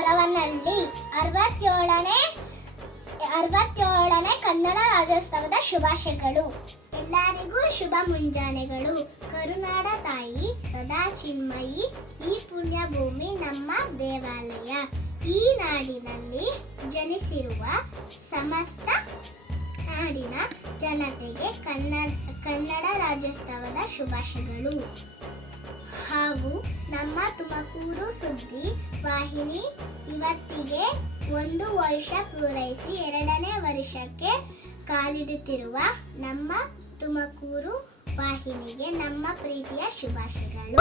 ಗೊರವನಹಳ್ಳಿ 67ನೇ ಕನ್ನಡ ರಾಜ್ಯೋತ್ಸವದ ಶುಭಾಶಯಗಳು. ಎಲ್ಲರಿಗೂ ಶುಭ ಮುಂಜಾನೆಗಳು. ಕರುನಾಡ ತಾಯಿ ಸದಾ ಚಿನ್ಮಯಿ, ಈ ಪುಣ್ಯ ಭೂಮಿ ನಮ್ಮ ದೇವಾಲಯ. ಈ ನಾಡಿನಲ್ಲಿ ಜನಿಸಿರುವ ಸಮಸ್ತ ನಾಡಿನ ಜನತೆಗೆ ಕನ್ನಡ ರಾಜ್ಯೋತ್ಸವದ ಶುಭಾಶಯಗಳು. ಹಾಗೂ ನಮ್ಮ ತುಮಕೂರು ಸುದ್ದಿ ವಾಹಿನಿ ಇವತ್ತಿಗೆ 1 ವರ್ಷ ಪೂರೈಸಿ 2ನೇ ವರ್ಷಕ್ಕೆ ಕಾಲಿಡುತ್ತಿರುವ ನಮ್ಮ ತುಮಕೂರು ವಾಹಿನಿಗೆ ನಮ್ಮ ಪ್ರೀತಿಯ ಶುಭಾಶಯಗಳು.